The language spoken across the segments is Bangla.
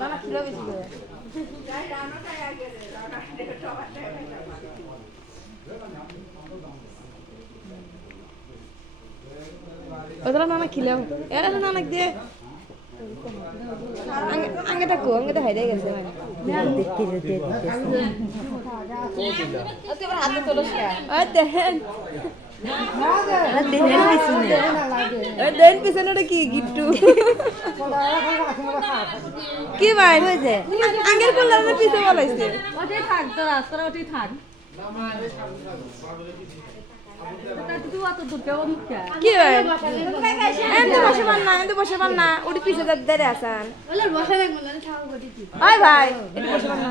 না কিলো বেশি করে। ওদের নানা খিলাম এরা নানাক দিয়ে আঙ্গেটা কো আঙ্গেটা হাইরে গেছে। তোলো দেখেন ওই দেন পিছনে। কি গিট্টু কি ভাই হয়েছে? আঙ্গের করলে পিছে বলাইছে। ওটাই থাক তোরা তোরা ওটাই থাক। কি ভাই এমনি বসে পান না এমনি বসে পান না। ওটি পিছে আসান ভাই এটি পান না।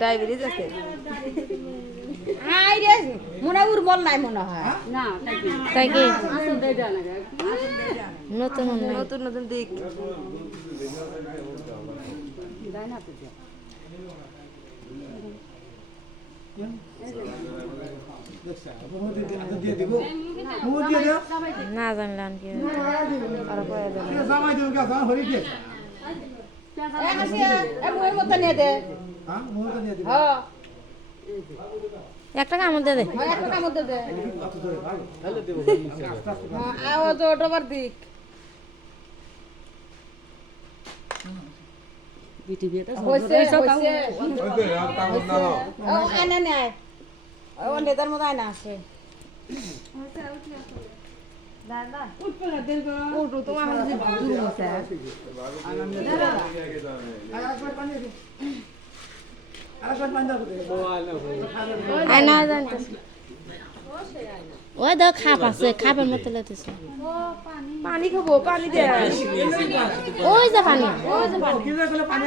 ডায়াবেটিস আছে আই রে মনে নাই মনে হয় না তাই কি নতুন নতুন নতুন দিক দাই না কি আর পরে দেব এ মুয়ের মতো নিয়ে দে হ্যাঁ হয় হ্যাঁ তো দিক বিটি হইছে হইছে ও নেতার মতো আয়না আছে। ওই দাও খাপ আছে খাপের মতো লেতেছে পানি খাব পানি দে। ওই যে পানি। ওই যে পানি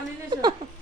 哈哈で。